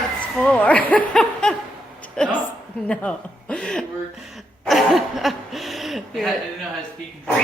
what it's for. No? No. It worked. You're- I didn't know how to speak control.